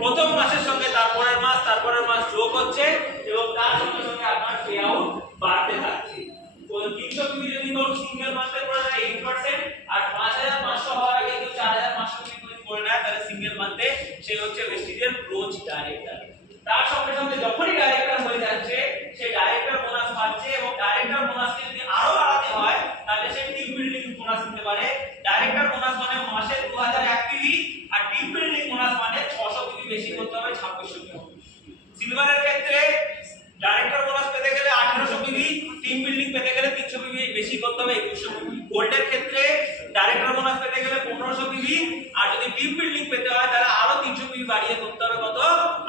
প্রথম মাসের সঙ্গে তারপরের মাস যোগ হচ্ছে এবং তার সঙ্গে সঙ্গে আপনার পে আউট বাড়তে থাকছে। তো 300 পিবি যদি কোন সিঙ্গেল মান্থে করে নেয় 8% আর 5500 হওয়ার আগে যদি 4500 পিবি যদি করে নেয় তাহলে সিঙ্গেল মান্থে সে হচ্ছে প্রেসিডেন্ট ব্রোঞ্জ ডাইরেক্টর। তার সঙ্গে সঙ্গে যখনই ডাইরেক্টর হয়ে যাচ্ছে সে ডাইরেক্টর বোনাস পাচ্ছে এবং ডাইরেক্টর বোনাসকে যদি আরো বাড়াতে হয় তাহলে সে টিম বিল্ডিং বোনাস নিতে পারে। ডাইরেক্টর বোনাস মানে মাসে 2001 পিবি আর টিম বিল্ডিং বোনাস মানে 600 পিবি বেশি করতে হবে 2600 পিবি। সিলভারের ক্ষেত্রে ডাইরেক্টর বোনাস পেতে গেলে 1800 পিবি, টিম বিল্ডিং পেতে গেলে 300 পিবি বেশি করতে হবে 2100 পিবি। গোল্ডের ক্ষেত্রে ডাইরেক্টর বোনাস পেতে গেলে 1500 পিবি আর যদি টিম বিল্ডিং পেতে হয় তাহলে আরো 300 পিবি বাড়িয়ে করতে হবে কত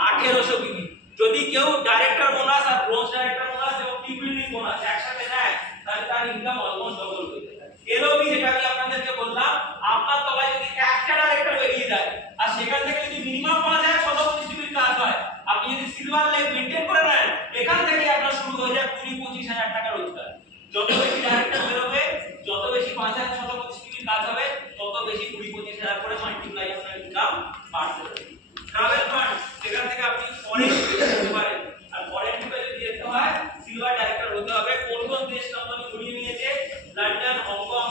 1800 পিবি। যদি কেউ ডাইরেক্টর বোনাস আর ব্রোঞ্জ ডাইরেক্টর বোনাস এবং টিম বিল্ডিং বোনাস একসাথে নেয় তাহলে তার ইনকাম অলমোস্ট ডবল হয়ে যায়। এলওবি যেটা আমি আপনাদেরকে বললাম, আপনার তলায় যদি একটা ডাইরেক্টর বেরিয়ে যায় আর সেখান থেকে যদি মিনিমাম 5625 পিবির কাজ হয়, আপনি যদি সিলভার লেভেল মেইনটেইন করে নেন এখান থেকে আপনার শুরু হয়ে যায় 20-25 হাজার টাকা রোজগার। যত বেশি ডাইরেক্টর বেরোবে, যত বেশি 5625 পিবির কাজ হবে, তত বেশি 20-25 হাজার করে মাল্টিপ্লাই আপনার ইনকাম বাড়তে থাকবে। ট্রাভেল ফান্ড সেখান থেকে আপনি ফরেন যেতে পারেন আর ফরেন ট্রিপে যদি যেতে হয় সিলভার ডাইরেক্টর হতে হবে। কোন কোন দেশ কোম্পানি ঘুরিয়ে নিয়েছে? London, Hong Kong,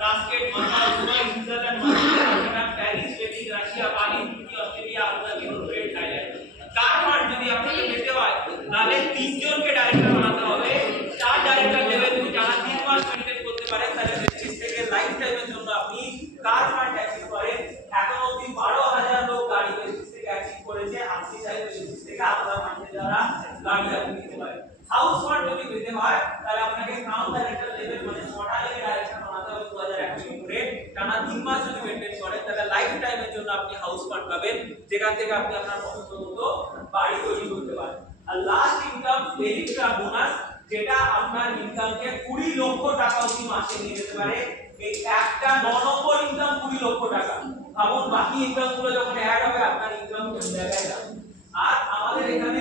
Tashkent, Macau, Dubai, Switzerland, Malaysia, Paris, Beijing, Russia, Bali, Turkey, Australia, Abu Dhabi, Norway, Thailand. কার ফান্ড যদি আপনাকে পেতে হয় তাহলে 3 জনকে ডাইরেক্টর বানাতে হবে। 4 ডাইরেক্টর লেভেল যদি টানা 3 মাস মেইনটেইন করতে পারেন তাহলে বেসিস থেকে লাইফ টাইমের জন্য আপনি কার ফান্ড অ্যাচিভ করেন। এখন অবধি 12000 লোক গাড়ি বেসিস থেকে অ্যাচিভ করেছে। আপনি চাইলে বেসিস থেকে আপনার ফান্ডে যারা গাড়ি আপনি নিতে পারেন। হাউস ফান্ড যদি পেতে হয় তাহলে আপনাকে ক্রাউন ডাইরেক্টর লেভেল মানে 6টা লেভেল ডাইরেক্টর বানাতে হবে 2021 করে। টানা 3 মাস যদি মেইনটেইন করেন তাহলে লাইফ টাইমের জন্য আপনি হাউস ফান্ড পাবেন, যেখান থেকে আপনি আপনার পছন্দ মতো বাড়ি তৈরি করতে পারেন। আর লাস্ট ইনকাম ভেরিফিকা বোনাস, যেটা আপনার ইনকামকে 20 লক্ষ টাকা অবধি মাসে নিয়ে যেতে পারে। এই একটা 9 নম্বর ইনকাম 20 লক্ষ টাকা। ভাবুন বাকি ইনকাম গুলো যখন অ্যাড হবে আপনার ইনকাম কোন জায়গায় যাবে। আর আমাদের এখানে